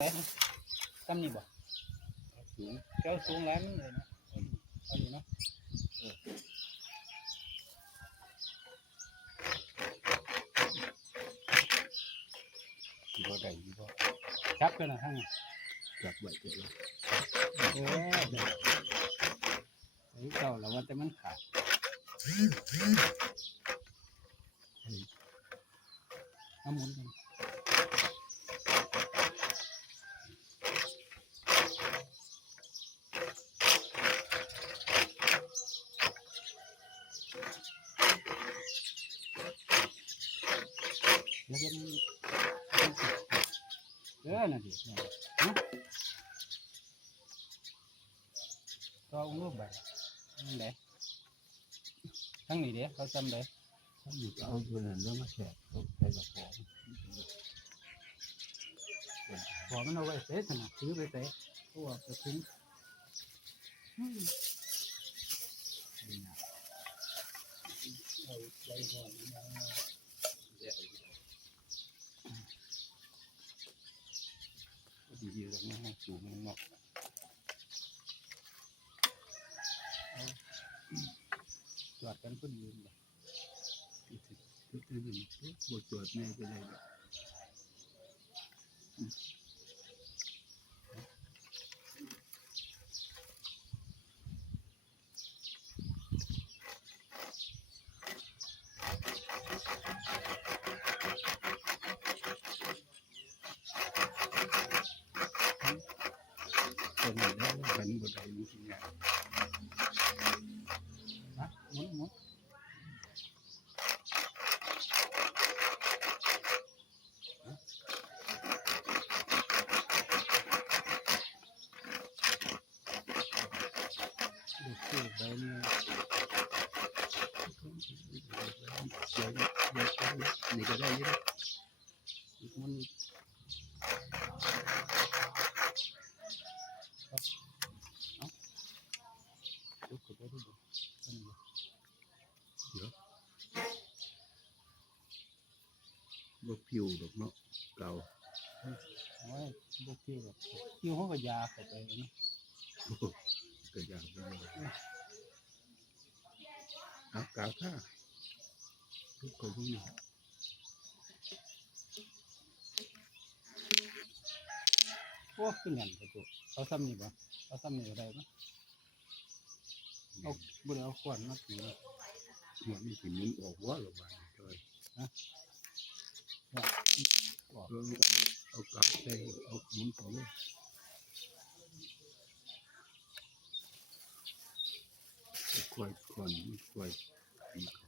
ซ้ำนี่บ่สูงเจ้าสูงแล้วมันเลยนะอันนี้เนาะที่ว่าได้ที่ว่าชับกันนะทั้งนี้จับไว้เจอแล้วเออเดี๋ยวไอ้เจ้าแล้วว่าแต่มันขาดเอาหมุนกัน แล้วก็นี่เออน่ะดิเนี่ยฮะก็เอารูปแบบนั่นแหละทั้งนี้เด้เขาจำได้ถ้าอยู่เอาตัวนั้นแล้วมาแฉกเขาใช้กระป๋องพอมันเอาไว้เสร็จนะถือไปเสร็จตัวไปทิ้งอืมนี่นะเอาใจก่อนนะดีดี ยืนนี้ให้สูงมันงอกจอดกันเพื่อยืนเลยทุกทีมันบทตรวจแม่ไปเลยคนไหนแล้วกันบทใดมีสิ่งอย่าง นะหมุนหมุน ลูก คู่ไปนี่เดี๋ยวเดี๋ยวนี่ก็ได้ยี่มันลูกก็ ได้ด้วยมันอยู่บ่ผิวดอกเนาะเก่าเอาไว้บกคิวแบบคิวเขาก็ยาเข้าไปนะก็อยากไปเลยเอากาวท่าลูกก็รู้อยู่พวกขึ้นเงินไปตัวเขาซ้ำนี่บ่เขาซ้ำนี่อะไรบ่เอาบุได้เอาขวานมาตีเลยหัวนี่สิมันออกว่าระบายจอยบอกเออเอากาวใส่เอาหมุนต่อเลย ควายก่อนควายตีเขา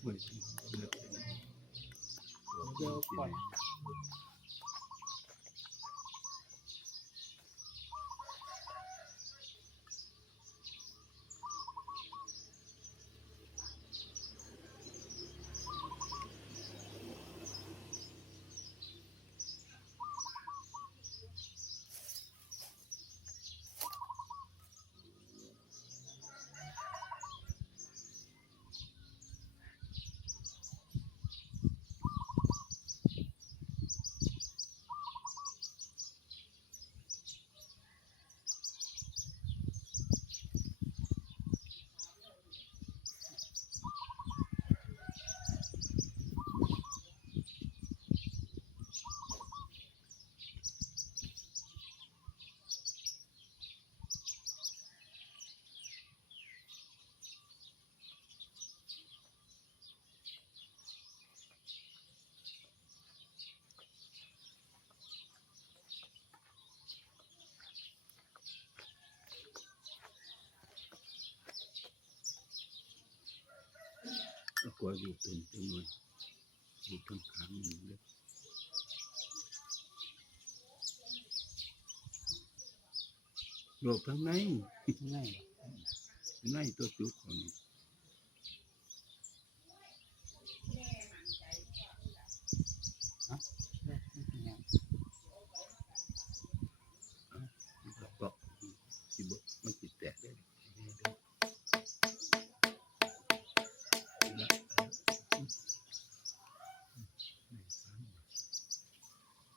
ควยตีเขาเลือกเป็นเดี๋ยวก่อน วายอยู่เป็นจำนวนอยู่ข้างขางๆหนึ่งเลยโลกทั้งในง่ายบ่ในตัวจุกของนี่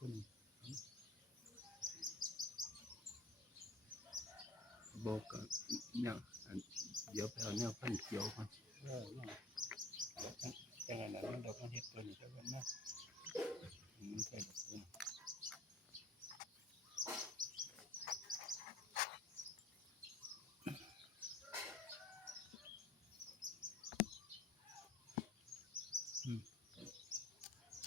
คนนี้บอกเนี่ยเดี๋ยวไปเอาเนี่ยพันเขียวก่อนจัไหวะนั้นเราต้องเห็ดตัวนี้แล้วกันะมันใส่ดอกพุ่ม